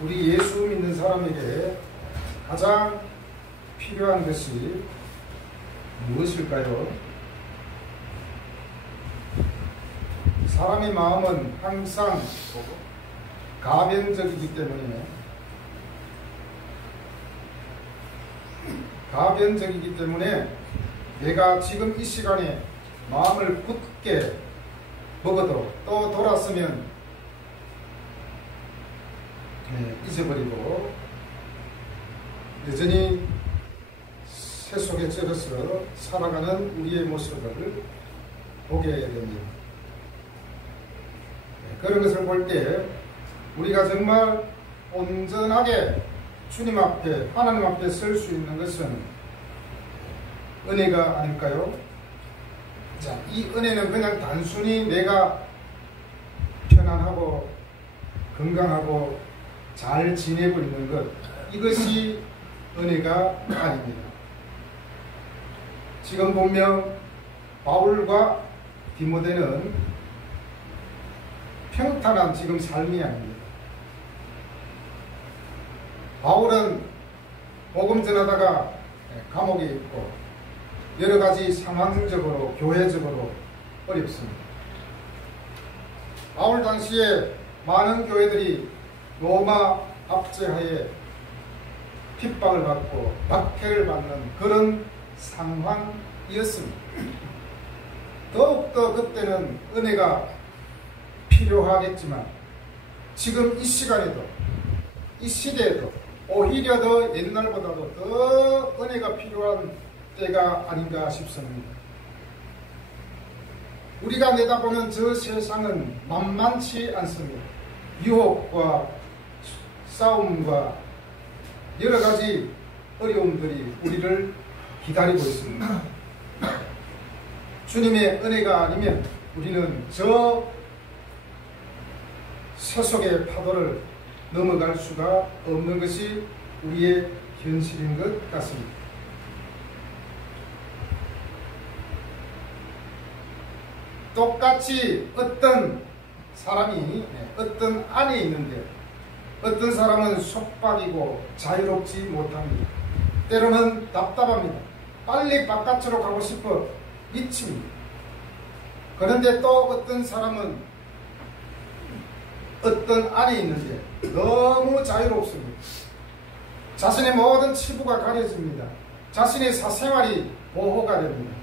우리 예수 믿는 사람에게 가장 필요한 것이 무엇일까요? 사람의 마음은 항상 가변적이기 때문에 내가 지금 이 시간에 마음을 굳게 먹어도 또 돌았으면 잊어버리고 여전히 새 속에 쩔어서 살아가는 우리의 모습을 보게 됩니다. 그런 것을 볼 때 우리가 정말 온전하게 주님 앞에 하나님 앞에 설 수 있는 것은 은혜가 아닐까요? 자, 이 은혜는 그냥 단순히 내가 편안하고 건강하고 잘 지내고 있는 것, 이것이 은혜가 아닙니다. 지금 보면 바울과 디모데는 평탄한 지금 삶이 아닙니다. 바울은 복음 전하다가 감옥에 있고 여러 가지 상황적으로 교회적으로 어렵습니다. 바울 당시에 많은 교회들이 로마 압제하에 핍박을 받고 박해를 받는 그런 상황이었습니다. 더욱더 그때는 은혜가 필요하겠지만 지금 이 시간에도 이 시대에도 오히려 더 옛날보다도 더 은혜가 필요한 때가 아닌가 싶습니다. 우리가 내다보는 저 세상은 만만치 않습니다. 유혹과 싸움과 여러 가지 어려움들이 우리를 기다리고 있습니다. 주님의 은혜가 아니면 우리는 저 세속의 파도를 넘어갈 수가 없는 것이 우리의 현실인 것 같습니다. 똑같이 어떤 사람이 어떤 안에 있는데 어떤 사람은 속박이고 자유롭지 못합니다. 때로는 답답합니다. 빨리 바깥으로 가고 싶어 미칩니다. 그런데 또 어떤 사람은 어떤 안에 있는데 너무 자유롭습니다. 자신의 모든 치부가 가려집니다. 자신의 사생활이 보호가 됩니다.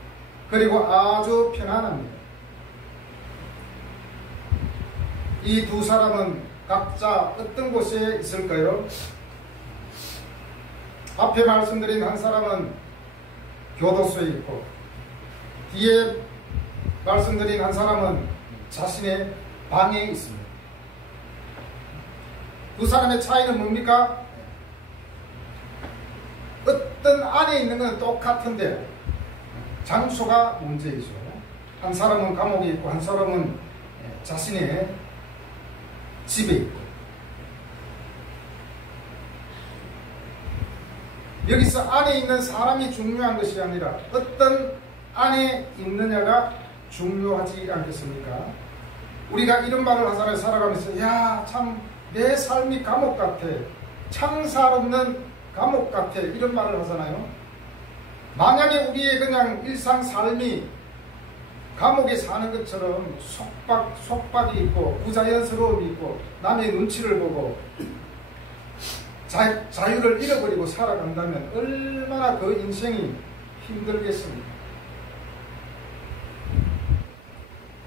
그리고 아주 편안합니다. 이 두 사람은 각자 어떤 곳에 있을까요? 앞에 말씀드린 한 사람은 교도소에 있고 뒤에 말씀드린 한 사람은 자신의 방에 있습니다. 두 사람의 차이는 뭡니까? 어떤 안에 있는 건 똑같은데 장소가 문제이죠. 한 사람은 감옥에 있고 한 사람은 자신의 집에 있고. 여기서 안에 있는 사람이 중요한 것이 아니라 어떤 안에 있느냐가 중요하지 않겠습니까? 우리가 이런 말을 하잖아요. 살아가면서 야, 참 내 삶이 감옥 같아, 창살 없는 감옥 같아, 이런 말을 하잖아요. 만약에 우리의 그냥 일상 삶이 감옥에 사는 것처럼 속박이 있고 부자연스러움이 있고 남의 눈치를 보고 자유를 잃어버리고 살아간다면 얼마나 그 인생이 힘들겠습니까?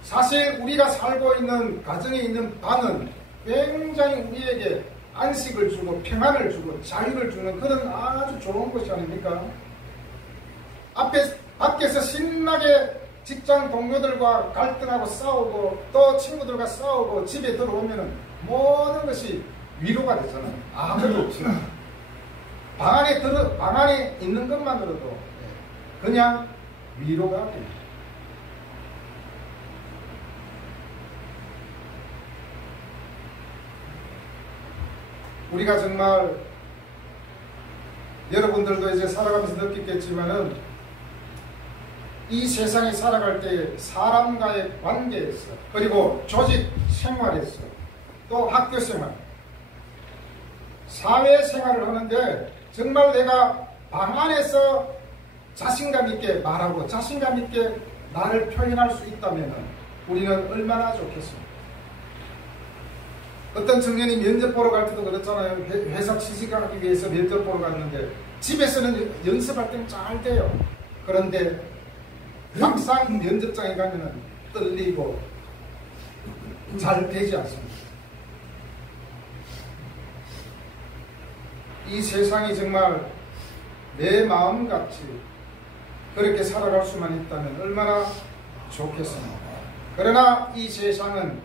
사실 우리가 살고 있는 가정에 있는 방은 굉장히 우리에게 안식을 주고 평안을 주고 자유를 주는 그런 아주 좋은 것이 아닙니까? 밖에서 신나게 직장 동료들과 갈등하고 싸우고 또 친구들과 싸우고 집에 들어오면 모든 것이 위로가 되잖아요. 아무도 없으나 방 안에 있는 것만으로도 그냥 위로가 됩니다. 우리가 정말 여러분들도 이제 살아가면서 느끼겠지만은 이 세상에 살아갈 때 사람과의 관계에서 그리고 조직 생활에서 또 학교 생활 사회생활을 하는데 정말 내가 방 안에서 자신감 있게 말하고 자신감 있게 나를 표현할 수 있다면 우리는 얼마나 좋겠습니까? 어떤 청년이 면접 보러 갈 때도 그렇잖아요. 회사 취직하기 위해서 면접 보러 갔는데 집에서는 연습할 때는 잘 돼요. 그런데 막상 면접장에 가면은 떨리고 잘 되지 않습니다. 이 세상이 정말 내 마음같이 그렇게 살아갈 수만 있다면 얼마나 좋겠습니까? 그러나 이 세상은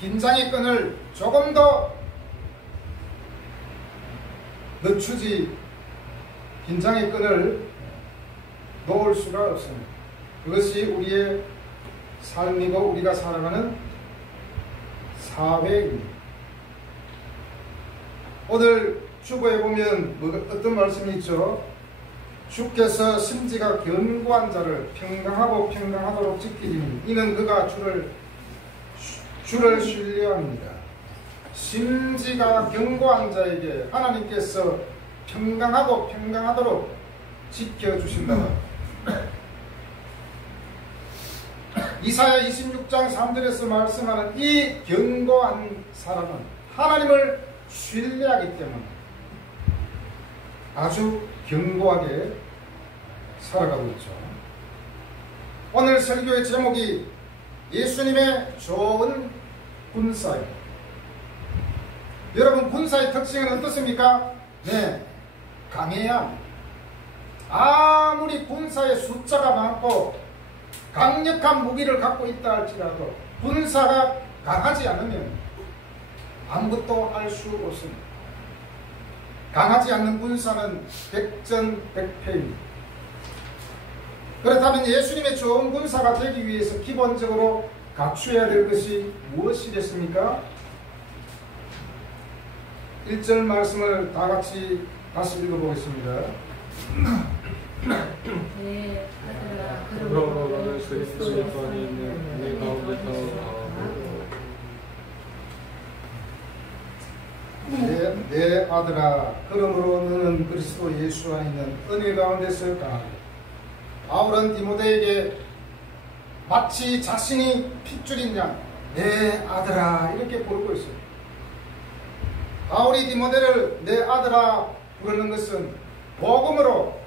긴장의 끈을 조금 더 늦추지 긴장의 끈을 놓을 수가 없습니다. 그것이 우리의 삶이고 우리가 살아가는 사회입니다. 오늘 주보에 보면 어떤 말씀이 있죠? 주께서 심지가 견고한 자를 평강하고 평강하도록 지키리니 이는 그가 주를 신뢰합니다. 심지가 견고한 자에게 하나님께서 평강하고 평강하도록 지켜주신다. 이사야 26장 3절에서 말씀하는 이 견고한 사람은 하나님을 신뢰하기 때문에 아주 견고하게 살아가고 있죠. 오늘 설교의 제목이 예수님의 좋은 군사입니다. 여러분, 군사의 특징은 어떻습니까? 네, 강해야 합니다. 아무리 군사의 숫자가 많고 강력한 무기를 갖고 있다 할지라도 군사가 강하지 않으면 아무것도 할 수 없습니다. 강하지 않는 군사는 백전백패입니다. 그렇다면 예수님의 좋은 군사가 되기 위해서 기본적으로 갖추어야 될 것이 무엇이겠습니까? 1절 말씀을 다 같이 다시 읽어보겠습니다. 네, 그러므로 너는 그리스도의 안에 있는 내 가운데서 내 아들아, 그러므로 너는 그리스도 예수 안에 있는 은혜 가운데서 강하고. 바울은 디모데에게 마치 자신이 핏줄인 양 내 아들아 이렇게 부르고 있어요. 바울이 디모데를 내 아들아 부르는 것은 복음으로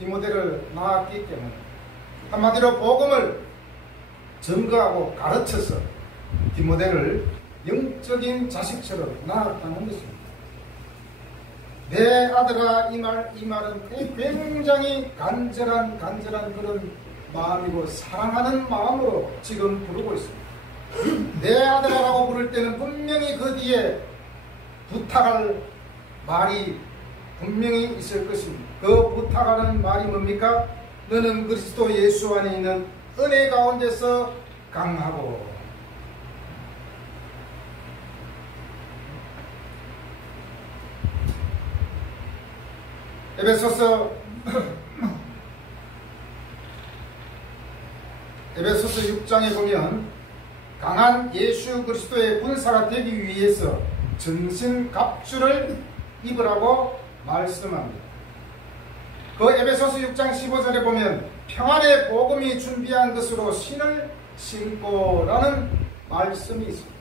디모데를 낳았기 때문에, 한마디로 복음을 증거하고 가르쳐서 디모데를 영적인 자식처럼 낳았다는 것입니다. 내 아들아, 이 말은 굉장히 간절한 그런 마음이고 사랑하는 마음으로 지금 부르고 있습니다. 내 아들아라고 부를 때는 분명히 그 뒤에 부탁할 말이 분명히 있을 것입니다. 그 부탁하는 말이 뭡니까? 너는 그리스도 예수 안에 있는 은혜 가운데서 강하고. 에베소서 6장에 보면 강한 예수 그리스도의 군사가 되기 위해서 전신 갑주를 입으라고 말씀합니다. 그 에베소서 6장 15절에 보면 평안의 복음이 준비한 것으로 신을 신고라는 말씀이 있습니다.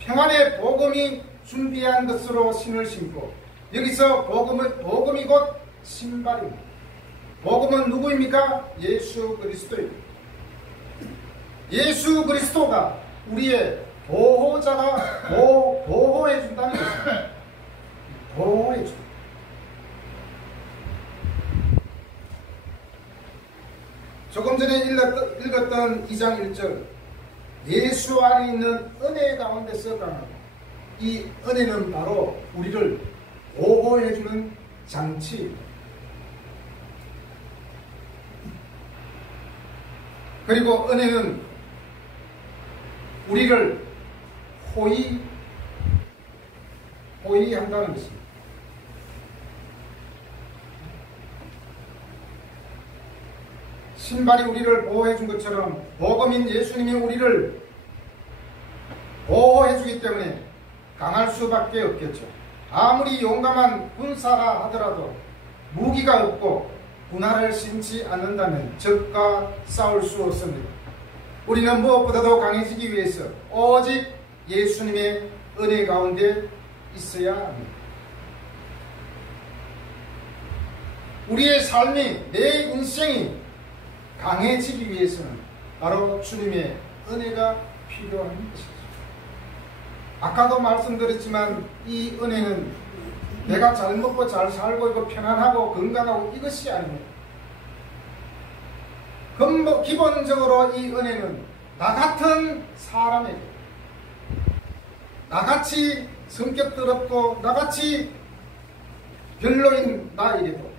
평안의 복음이 준비한 것으로 신을 신고, 여기서 복음이 곧 신발입니다. 복음은 누구입니까? 예수 그리스도입니다. 예수 그리스도가 우리의 보호자가 보호해 준다는 것입니다. 보호해 준다. 조금 전에 읽었던 2장 1절, 예수 안에 있는 은혜 가운데서 강하고, 이 은혜는 바로 우리를 보호해주는 장치입니다. 그리고 은혜는 우리를 호의한다는 것입니다. 신발이 우리를 보호해준 것처럼 복음인 예수님이 우리를 보호해주기 때문에 강할 수밖에 없겠죠. 아무리 용감한 군사라 하더라도 무기가 없고 군화를 신지 않는다면 적과 싸울 수 없습니다. 우리는 무엇보다도 강해지기 위해서 오직 예수님의 은혜 가운데 있어야 합니다. 우리의 삶이, 내 인생이 강해지기 위해서는 바로 주님의 은혜가 필요한 것이죠. 아까도 말씀드렸지만 이 은혜는 내가 잘 먹고 잘 살고 있고 편안하고 건강하고 이것이 아닙니다. 기본적으로 이 은혜는 나 같은 사람에게, 나같이 성격 더럽고 나같이 별로인 나에게도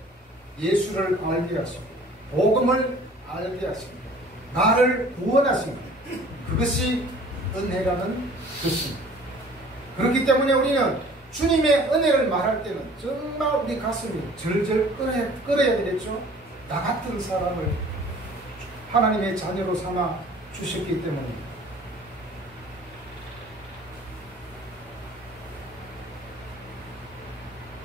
예수를 알게 하시고 복음을 알게 하십니다. 나를 구원하십니다. 그것이 은혜라는 것입니다. 그렇기 때문에 우리는 주님의 은혜를 말할 때는 정말 우리 가슴이 절절 끓어야 되겠죠. 나 같은 사람을 하나님의 자녀로 삼아 주셨기 때문입니다.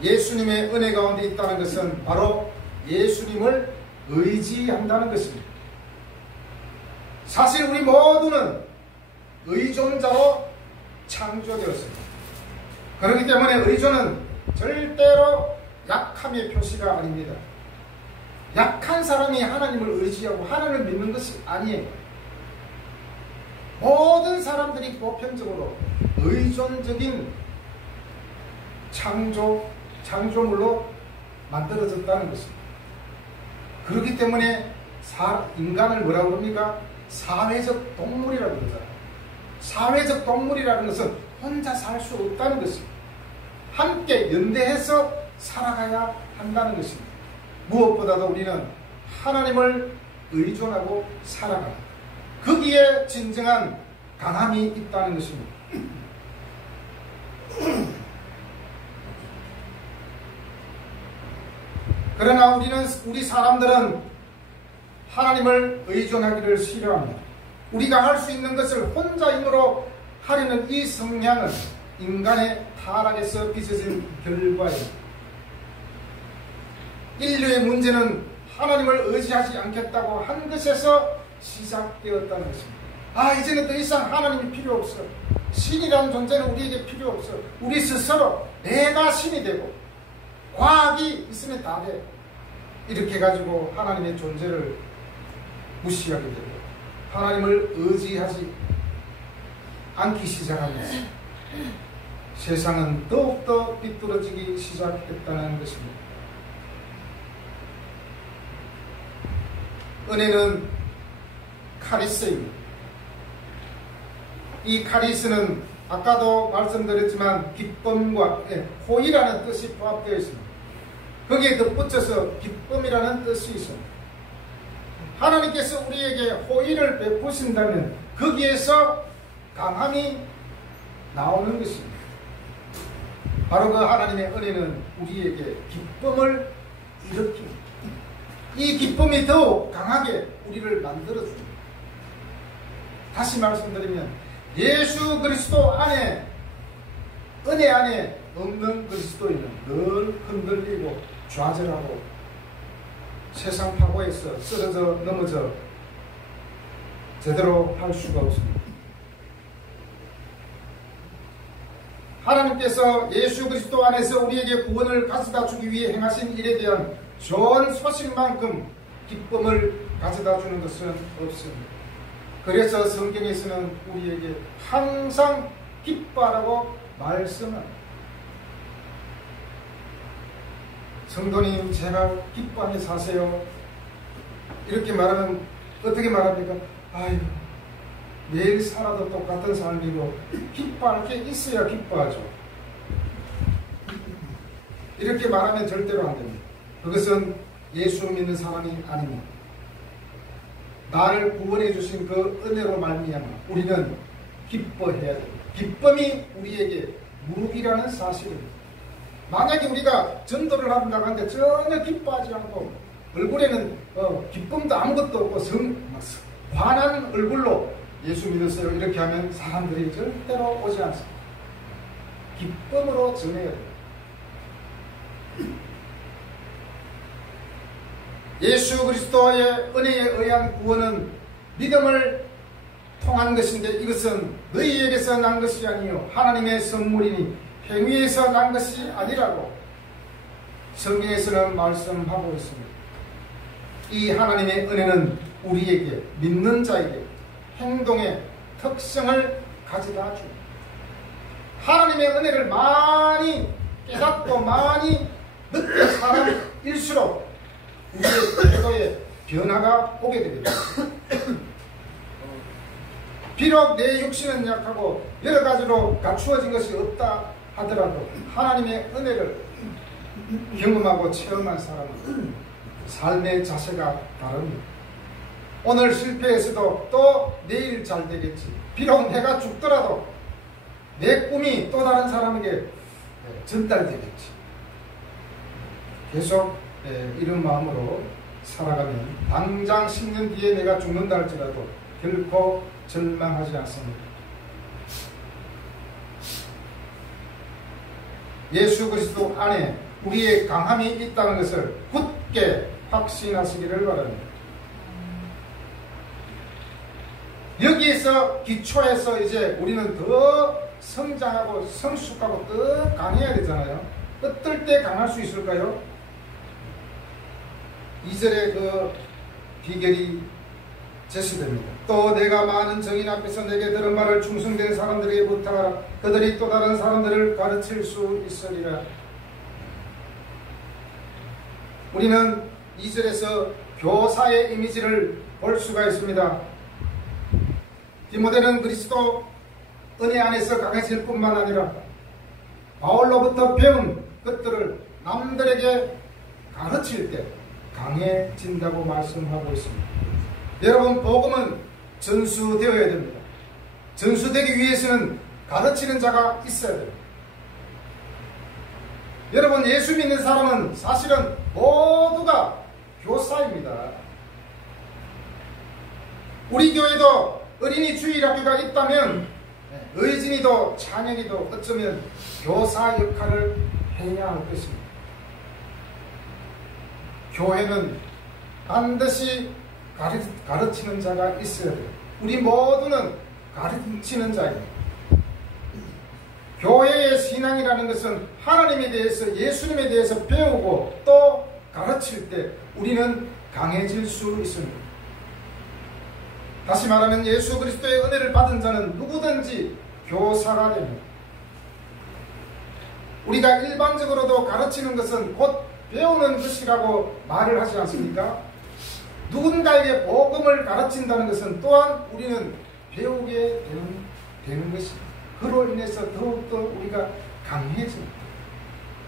예수님의 은혜 가운데 있다는 것은 바로 예수님을 의지한다는 것입니다. 사실 우리 모두는 의존자로 창조되었습니다. 그렇기 때문에 의존은 절대로 약함의 표시가 아닙니다. 약한 사람이 하나님을 의지하고 하나님을 믿는 것이 아니에요. 모든 사람들이 보편적으로 의존적인 창조물로 만들어졌다는 것입니다. 그렇기 때문에 인간을 뭐라고 그럽니까? 사회적 동물이라고 그러잖아요. 사회적 동물이라는 것은 혼자 살 수 없다는 것입니다. 함께 연대해서 살아가야 한다는 것입니다. 무엇보다도 우리는 하나님을 의존하고 살아가는, 거기에 진정한 강함이 있다는 것입니다. 그러나 우리 사람들은 하나님을 의존하기를 싫어합니다. 우리가 할 수 있는 것을 혼자 힘으로 하려는 이 성향은 인간의 타락에서 빚어진 결과입니다. 인류의 문제는 하나님을 의지하지 않겠다고 한 것에서 시작되었다는 것입니다. 이제는 더 이상 하나님이 필요 없어. 신이라는 존재는 우리에게 필요 없어. 우리 스스로 내가 신이 되고 과학이 있으면 다 돼. 이렇게 해가지고 하나님의 존재를 무시하게 되고 하나님을 의지하지 않기 시작하면서 세상은 더욱더 삐뚤어지기 시작했다는 것입니다. 은혜는 카리스입니다. 이 카리스는 아까도 말씀드렸지만 기쁨과 호의라는 뜻이 포함되어 있습니다. 거기에 덧붙여서 기쁨이라는 뜻이 있습니다. 하나님께서 우리에게 호의를 베푸신다면 거기에서 강함이 나오는 것입니다. 바로 그 하나님의 은혜는 우리에게 기쁨을 일으킵니다. 이 기쁨이 더욱 강하게 우리를 만들어줍니다. 다시 말씀드리면 예수 그리스도 안에, 은혜 안에 없는 그리스도인은 늘 흔들리고 좌절하고 세상 파고에서 쓰러져 넘어져 제대로 할 수가 없습니다. 하나님께서 예수 그리스도 안에서 우리에게 구원을 가져다 주기 위해 행하신 일에 대한 좋은 소식만큼 기쁨을 가져다 주는 것은 없습니다. 그래서 성경에서는 우리에게 항상 기뻐하라고 말씀합니다. 성도님, 제가 기뻐하며 사세요. 이렇게 말하면 어떻게 말합니까? 아유, 매일 살아도 똑같은 삶이고 기뻐할 게 있어야 기뻐하죠. 이렇게 말하면 절대로 안 됩니다. 그것은 예수를 믿는 사람이 아닙니다. 나를 구원해 주신 그 은혜로 말미암아 우리는 기뻐해야 됩니다. 기쁨이 우리에게 무룩이라는 사실입니다. 만약에 우리가 전도를 한다고 하는데 전혀 기뻐하지 않고 얼굴에는 기쁨도 아무것도 없고 환한 얼굴로 예수 믿으세요 이렇게 하면 사람들이 절대로 오지 않습니다. 기쁨으로 전해야 됩니다. 예수 그리스도의 은혜에 의한 구원은 믿음을 통한 것인데 이것은 너희에게서 난 것이 아니요 하나님의 선물이니 행위에서 난 것이 아니라고 성경에서는 말씀하고 있습니다. 이 하나님의 은혜는 우리에게 믿는 자에게 행동의 특성을 가져다 줍니다. 하나님의 은혜를 많이 깨닫고 많이 느낀 사람일수록 우리의 태도에 변화가 오게 됩니다. 비록 내 육신은 약하고 여러 가지로 갖추어진 것이 없다 하더라도 하나님의 은혜를 경험하고 체험한 사람은 삶의 자세가 다릅니다. 오늘 실패해서도 또 내일 잘 되겠지. 비록 내가 죽더라도 내 꿈이 또 다른 사람에게 전달되겠지. 계속 이런 마음으로 살아가면 당장 10년 뒤에 내가 죽는다 할지라도 결코 절망하지 않습니다. 예수 그리스도 안에 우리의 강함이 있다는 것을 굳게 확신하시기를 바랍니다. 여기에서 기초해서 이제 우리는 더 성장하고 성숙하고 더 강해야 되잖아요. 어떨 때 강할 수 있을까요? 2절의 그 비결이 제시됩니다. 또 내가 많은 증인 앞에서 내게 들은 말을 충성된 사람들에게 부탁하라. 그들이 또 다른 사람들을 가르칠 수 있으리라. 우리는 2절에서 교사의 이미지를 볼 수가 있습니다. 디모데는 그리스도 은혜 안에서 강해질 뿐만 아니라 바울로부터 배운 것들을 남들에게 가르칠 때 강해진다고 말씀하고 있습니다. 여러분, 복음은 전수되어야 됩니다. 전수되기 위해서는 가르치는 자가 있어야 됩니다. 여러분, 예수 믿는 사람은 사실은 모두가 교사입니다. 우리 교회도 어린이 주일학교가 있다면 의진이도 찬혁이도 어쩌면 교사 역할을 해야 할 것입니다. 교회는 반드시 가르치는 자가 있어야 돼요. 우리 모두는 가르치는 자입니다. 교회의 신앙이라는 것은 하나님에 대해서, 예수님에 대해서 배우고 또 가르칠 때 우리는 강해질 수 있습니다. 다시 말하면 예수 그리스도의 은혜를 받은 자는 누구든지 교사가 됩니다. 우리가 일반적으로도 가르치는 것은 곧 배우는 것이라고 말을 하지 않습니까? 누군가에게 복음을 가르친다는 것은 또한 우리는 배우게 되는 것입니다. 그로 인해서 더욱더 우리가 강해집니다.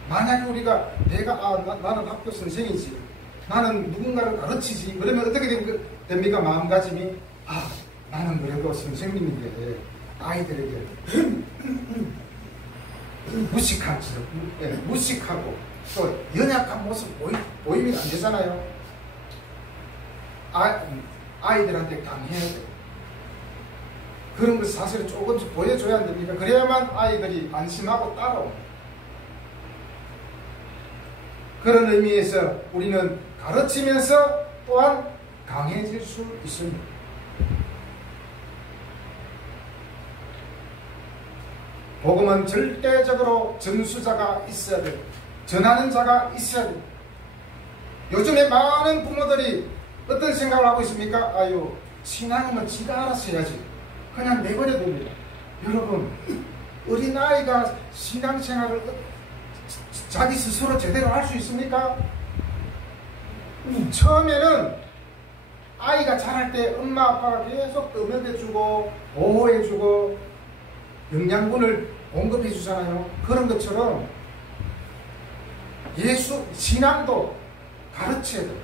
만약에 우리가 나는 학교 선생이지, 나는 누군가를 가르치지, 그러면 어떻게 됩니까? 마음가짐이 나는 그래도 선생님인데 아이들에게 무식하고 또 연약한 모습 보이면 안 되잖아요. 아이들한테 강해야 돼요. 그런 걸 사실은 조금씩 보여줘야 안 됩니까? 그래야만 아이들이 안심하고 따라옵니다. 그런 의미에서 우리는 가르치면서 또한 강해질 수 있습니다. 복음은 절대적으로 전수자가 있어야 돼요. 전하는 자가 있어야 돼요. 요즘에 많은 부모들이 어떤 생각을 하고 있습니까? 신앙이면 지가 알아서 해야지. 그냥 내버려 둡니다. 여러분, 어린아이가 신앙생활을 자기 스스로 제대로 할 수 있습니까? 처음에는 아이가 자랄 때 엄마 아빠가 계속 떠먹여주고 보호해주고 영양분을 공급해주잖아요. 그런 것처럼 신앙도 가르쳐야 돼요.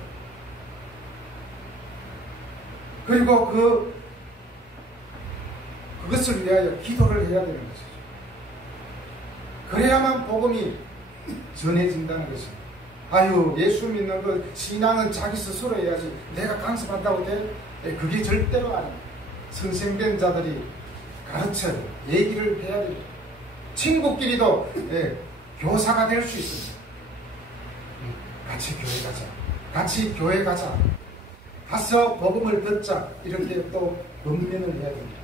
그리고 그것을 위하여 기도를 해야 되는 것이죠. 그래야만 복음이 전해진다는 것입니다. 예수 믿는 그 신앙은 자기 스스로 해야지 내가 강습한다고 돼? 그게 절대로 아닙니다. 선생된 자들이 가르쳐야 돼요. 얘기를 해야 돼요. 친구끼리도 교사가 될 수 있습니다. 같이 교회 가자. 같이 교회 가자. 가서 복음을 듣자. 이렇게 또 권면을 해야 됩니다.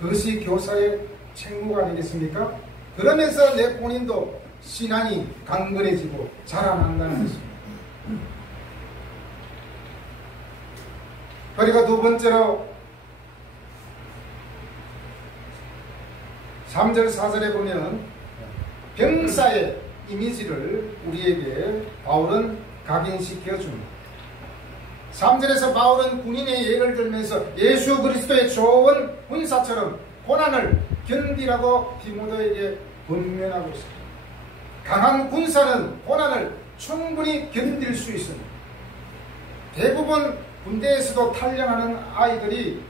그것이 교사의 책무가 아니겠습니까? 그러면서 내 본인도 신앙이 강건해지고 자라난다는 것입니다. 그리고 두 번째로 3절 4절에 보면 병사의 이미지를 우리에게 바울은 각인시켜 줍니다. 3절에서 바울은 군인의 예를 들면서 예수 그리스도의 좋은 군사처럼 고난을 견디라고 디모데에게 권면하고 있습니다. 강한 군사는 고난을 충분히 견딜 수 있습니다. 대부분 군대에서도 탈영하는 아이들이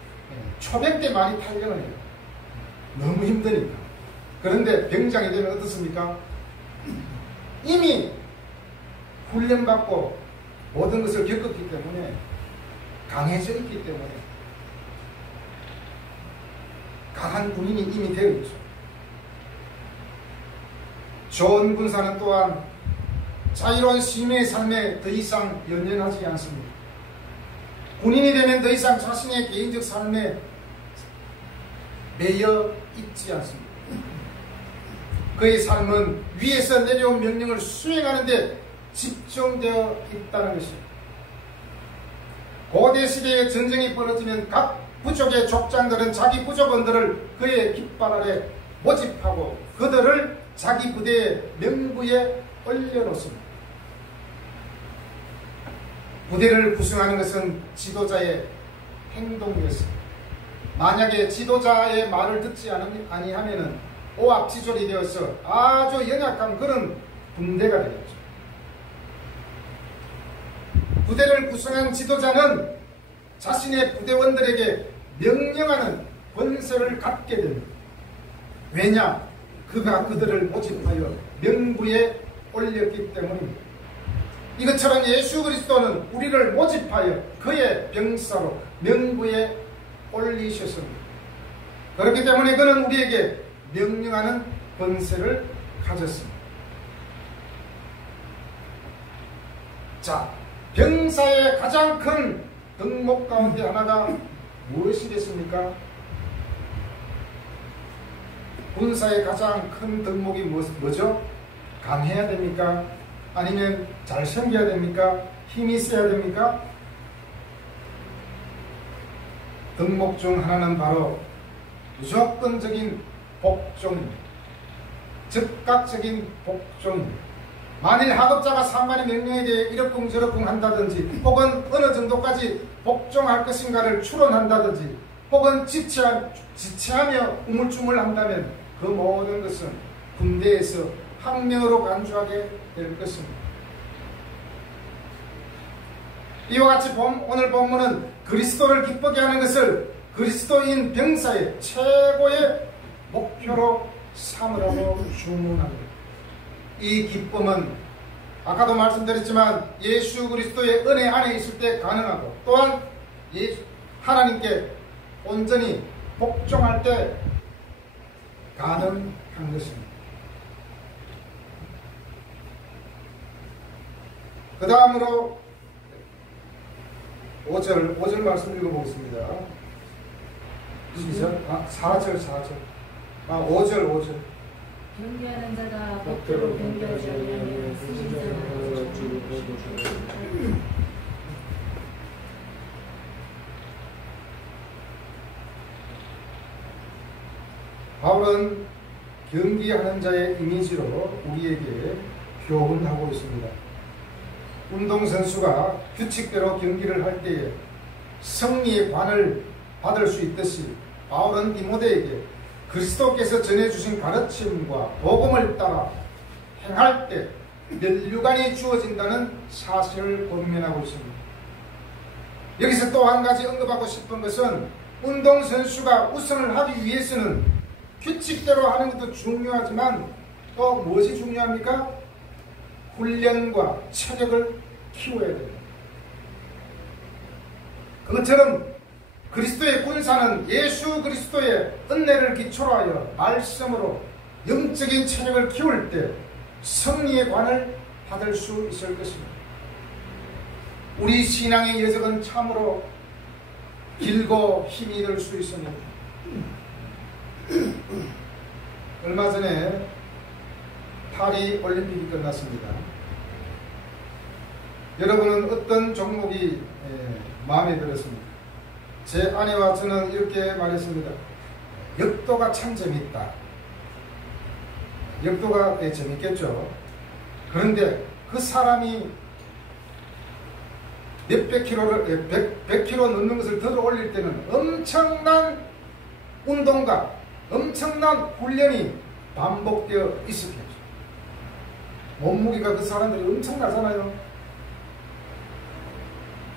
초병 때 많이 탈영을 해요. 너무 힘드니까. 그런데 병장이 되면 어떻습니까? 이미 훈련받고 모든 것을 겪었기 때문에 강해져 있기 때문에 강한 군인이 이미 되어 있죠. 좋은 군사는 또한 자유로운 시민의 삶에 더 이상 연연하지 않습니다. 군인이 되면 더 이상 자신의 개인적 삶에 매여 있지 않습니다. 그의 삶은 위에서 내려온 명령을 수행하는 데 집중되어 있다는 것입니다. 고대 시대에 전쟁이 벌어지면 각 부족의 족장들은 자기 부족원들을 그의 깃발 아래 모집하고 그들을 자기 부대의 명부에 올려놓습니다. 부대를 구성하는 것은 지도자의 행동이었습니다. 만약에 지도자의 말을 듣지 아니하면 오합지졸이 되어서 아주 연약한 그런 군대가 되겠죠. 부대를 구성한 지도자는 자신의 부대원들에게 명령하는 권세를 갖게 됩니다. 왜냐? 그가 그들을 모집하여 명부에 올렸기 때문입니다. 이것처럼 예수 그리스도는 우리를 모집하여 그의 병사로 명부에 올리셨습니다. 그렇기 때문에 그는 우리에게 명령하는 권세를 가졌습니다. 자, 병사의 가장 큰 덕목 가운데 하나가 무엇이겠습니까? 군사의 가장 큰 덕목이 뭐죠? 강해야 됩니까? 아니면 잘 섬겨야 됩니까? 힘이 있어야 됩니까? 덕목 중 하나는 바로 무조건적인 복종입니다. 즉각적인 복종입니다. 만일 하급자가 상관의 명령에 대해 이러쿵저러쿵 한다든지 혹은 어느 정도까지 복종할 것인가를 추론한다든지 혹은 지체하며 우물쭈물한다면 그 모든 것은 군대에서 학명으로 간주하게 될 것입니다. 이와 같이 오늘 본문은 그리스도를 기쁘게 하는 것을 그리스도인 병사의 최고의 목표로 삼으라고 주문합니다. 이 기쁨은 아까도 말씀드렸지만 예수 그리스도의 은혜 안에 있을 때 가능하고 또한 하나님께 온전히 복종할 때 가능한 것입니다. 그 다음으로 5절 말씀 읽어보겠습니다. 시작. 4절. 5절. 경계하는 자가 법대로 경계하지 아니하면 승리자는 바울은 경기하는 자의 이미지로 우리에게 교훈하고 있습니다. 운동선수가 규칙대로 경기를 할 때에 승리의 관을 받을 수 있듯이 바울은 디모데에게 그리스도께서 전해주신 가르침과 복음을 따라 행할 때 면류관이 주어진다는 사실을 권면하고 있습니다. 여기서 또 한 가지 언급하고 싶은 것은 운동선수가 우승을 하기 위해서는 규칙대로 하는 것도 중요하지만 또 무엇이 중요합니까? 훈련과 체력을 키워야 됩니다. 그것처럼 그리스도의 군사는 예수 그리스도의 은혜를 기초로 하여 말씀으로 영적인 체력을 키울 때 승리의 관을 받을 수 있을 것입니다. 우리 신앙의 여정은 참으로 길고 힘이 될 수 있습니다. 얼마 전에 파리 올림픽이 끝났습니다. 여러분은 어떤 종목이 마음에 들었습니까? 제 아내와 저는 이렇게 말했습니다. 역도가 참 재밌다. 역도가 재밌겠죠. 그런데 그 사람이 몇백 킬로를 100kg 넣는 것을 들어 올릴 때는 엄청난 운동과 엄청난 훈련이 반복되어 있었겠죠. 몸무게가 그 사람들이 엄청나잖아요.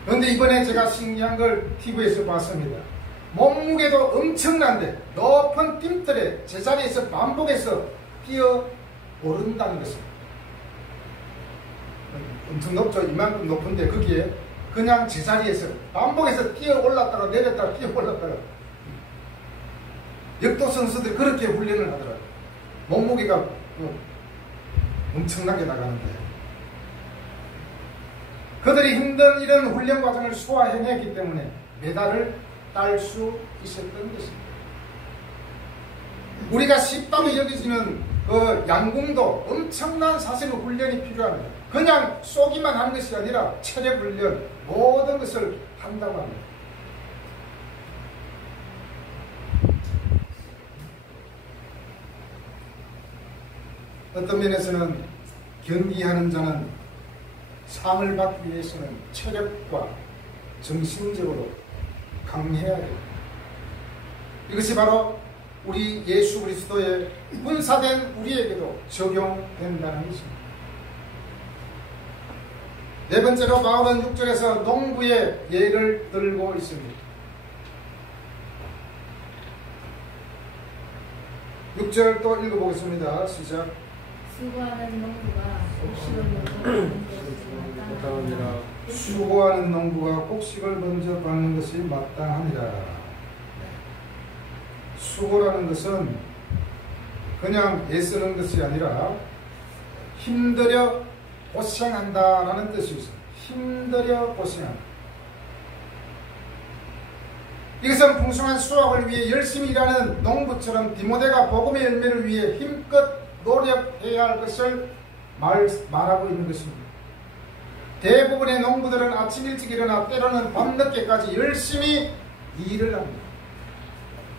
그런데 이번에 제가 신기한 걸 TV에서 봤습니다. 몸무게도 엄청난데 높은 뜀틀에 제자리에서 반복해서 뛰어 오른다는 것입니다. 엄청 높죠. 이만큼 높은데 거기에 그냥 제자리에서 반복해서 뛰어 올랐다가 내렸다가 뛰어 올랐다가 역도 선수들이 그렇게 훈련을 하더라고요. 몸무게가 엄청나게 나가는데 그들이 힘든 이런 훈련 과정을 소화해냈기 때문에 메달을 딸 수 있었던 것입니다. 우리가 쉽다고 여기지는 그 양궁도 엄청난 사실은 훈련이 필요합니다. 그냥 쏘기만 하는 것이 아니라 체력 훈련 모든 것을 한다고 합니다. 어떤 면에서는 경기하는 자는 상을 받기 위해서는 체력과 정신적으로 강해야 됩니다. 이것이 바로 우리 예수 그리스도의 군사된 우리에게도 적용된다는 것입니다. 네 번째로 바울은 6절에서 농부의 예를 들고 있습니다. 6절 또 읽어보겠습니다. 시작. 수고하는 농부가 곡식을 먼저 마땅하니라. 수고하는 농부가 곡식을 먼저 받는 것이 마땅하니라. 수고라는 것은 그냥 애쓰는 것이 아니라 힘들여 고생한다라는 뜻이 있습니다. 힘들여 고생한다. 이것은 풍성한 수확을 위해 열심히 일하는 농부처럼 디모데가 복음의 열매를 위해 힘껏 노력해야 할 것을 말하고 있는 것입니다. 대부분의 농부들은 아침 일찍 일어나 때로는 밤늦게까지 열심히 일을 합니다.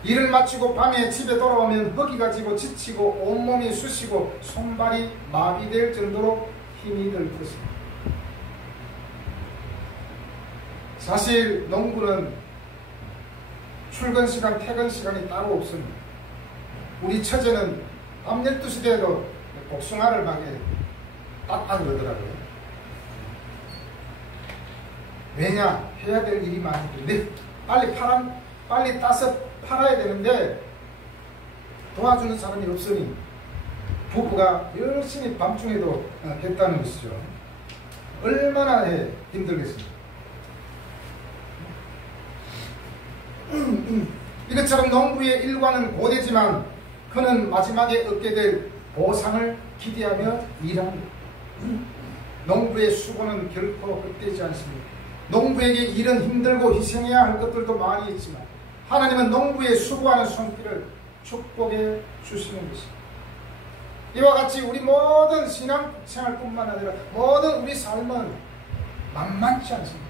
일을 마치고 밤에 집에 돌아오면 허기가 지고 지치고 온몸이 쑤시고 손발이 마비될 정도로 힘이 들 것입니다. 사실 농부는 출근 시간, 퇴근 시간이 따로 없습니다. 우리 처제는 밤 12시 돼도 복숭아를 막 딱 그러더라고요. 왜냐? 해야 될 일이 많은데 빨리 따서 팔아야 되는데 도와주는 사람이 없으니 부부가 열심히 밤중에도 했다는 것이죠. 얼마나 힘들겠습니까? 이것처럼 농부의 일과는 고되지만 그는 마지막에 얻게 될 보상을 기대하며 일합니다. 농부의 수고는 결코 헛되지 않습니다. 농부에게 일은 힘들고 희생해야 할 것들도 많이 있지만 하나님은 농부의 수고하는 손길을 축복해 주시는 것입니다. 이와 같이 우리 모든 신앙생활뿐만 아니라 모든 우리 삶은 만만치 않습니다.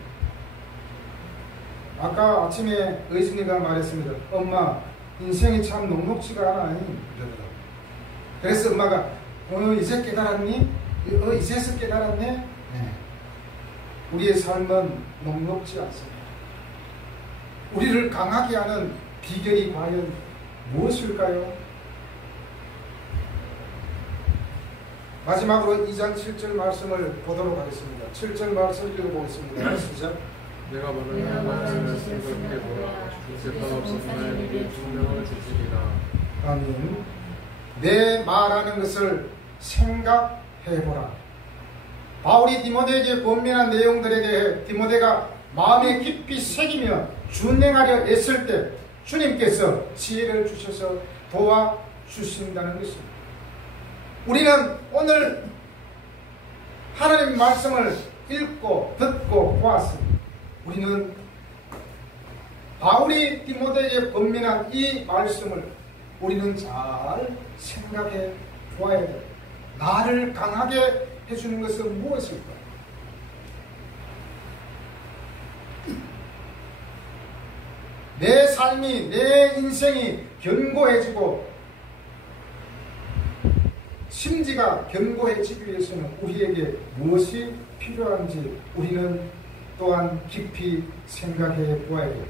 아까 아침에 의진이가 말했습니다. 엄마, 인생이 참 녹록지가 않아. 그러더라고요. 그래서 엄마가 이제 깨달았니? 이제서 깨달았네? 네. 우리의 삶은 녹록지 않습니다. 우리를 강하게 하는 비결이 과연 무엇일까요? 마지막으로 2장 7절 말씀을 보도록 하겠습니다. 7절 말씀 읽어보겠습니다. 시작. 내가 말하는 말씀을 생각해 보라. 주께서 없으면 나에게 분명을 주시리라. 아멘. 내 말하는 것을 생각해보라. 바울이 디모데에게 권면한 내용들에 대해 디모데가 마음에 깊이 새기며 준행하려 애쓸 때 주님께서 지혜를 주셔서 도와주신다는 것입니다. 우리는 오늘 하나님 말씀을 읽고 듣고 보았습니다. 우리는 바울이 디모데에게 권면한 이 말씀을 우리는 잘 생각해 보아야 돼요. 나를 강하게 해주는 것은 무엇일까? 내 삶이, 내 인생이 견고해지고 심지가 견고해지기 위해서는 우리에게 무엇이 필요한지 우리는 또한 깊이 생각해 보아야 돼요.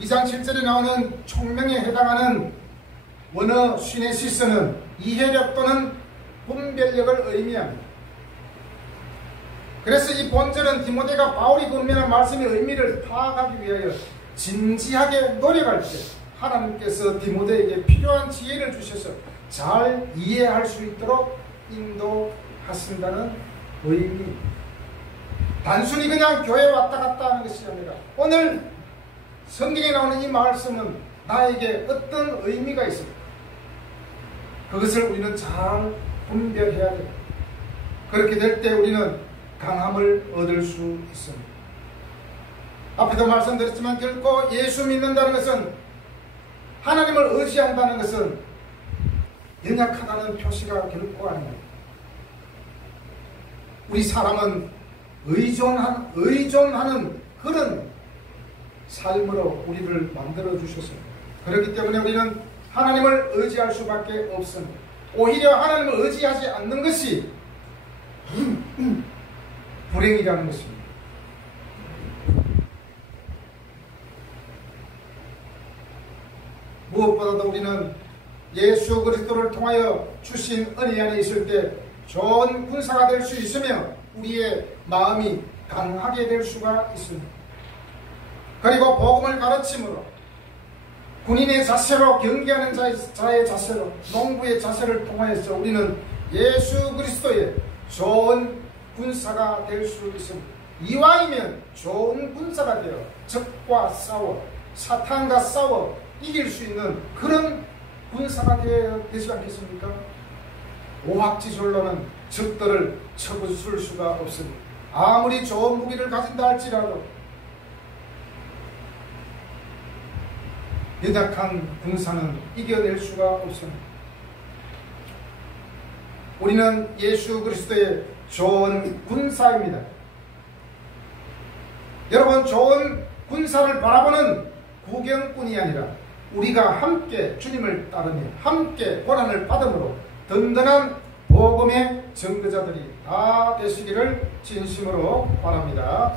2장 7절에 나오는 총명에 해당하는 원어 시네시스는 이해력 또는 분별력을 의미합니다. 그래서 이 본절은 디모데가 바울이 권면한 말씀의 의미를 파악하기 위하여 진지하게 노력할 때 하나님께서 디모데에게 필요한 지혜를 주셔서 잘 이해할 수 있도록 인도하신다는 의미. 단순히 그냥 교회 왔다 갔다 하는 것이 아니라 오늘 성경에 나오는 이 말씀은 나에게 어떤 의미가 있습니까? 그것을 우리는 잘 분별해야 돼요. 그렇게 될 때 우리는 강함을 얻을 수 있습니다. 앞에도 말씀드렸지만 결코 예수 믿는다는 것은, 하나님을 의지한다는 것은 연약하다는 표시가 결코 아닙니다. 우리 사람은 의존하는 그런 삶으로 우리를 만들어 주셨습니다. 그렇기 때문에 우리는 하나님을 의지할 수밖에 없습니다. 오히려 하나님을 의지하지 않는 것이 불행이라는 것입니다. 무엇보다도 우리는 예수 그리스도를 통하여 주신 은혜 안에 있을 때 좋은 군사가 될 수 있으며 우리의 마음이 강하게 될 수가 있습니다. 그리고 복음을 가르침으로 군인의 자세로, 경계하는 자의 자세로, 농부의 자세를 통하여서 우리는 예수 그리스도의 좋은 군사가 될 수 있습니다. 이왕이면 좋은 군사가 되어 적과 싸워, 사탄과 싸워 이길 수 있는 그런 군사가 되지 않겠습니까? 오합지졸로는 적들을 쳐부술 수가 없습니다. 아무리 좋은 무기를 가진다 할지라도 연약한 군사는 이겨낼 수가 없습니다. 우리는 예수 그리스도의 좋은 군사입니다. 여러분, 좋은 군사를 바라보는 구경꾼이 아니라 우리가 함께 주님을 따르며 함께 고난을 받음으로 든든한 복음의 증거자들이 다 되시기를 진심으로 바랍니다.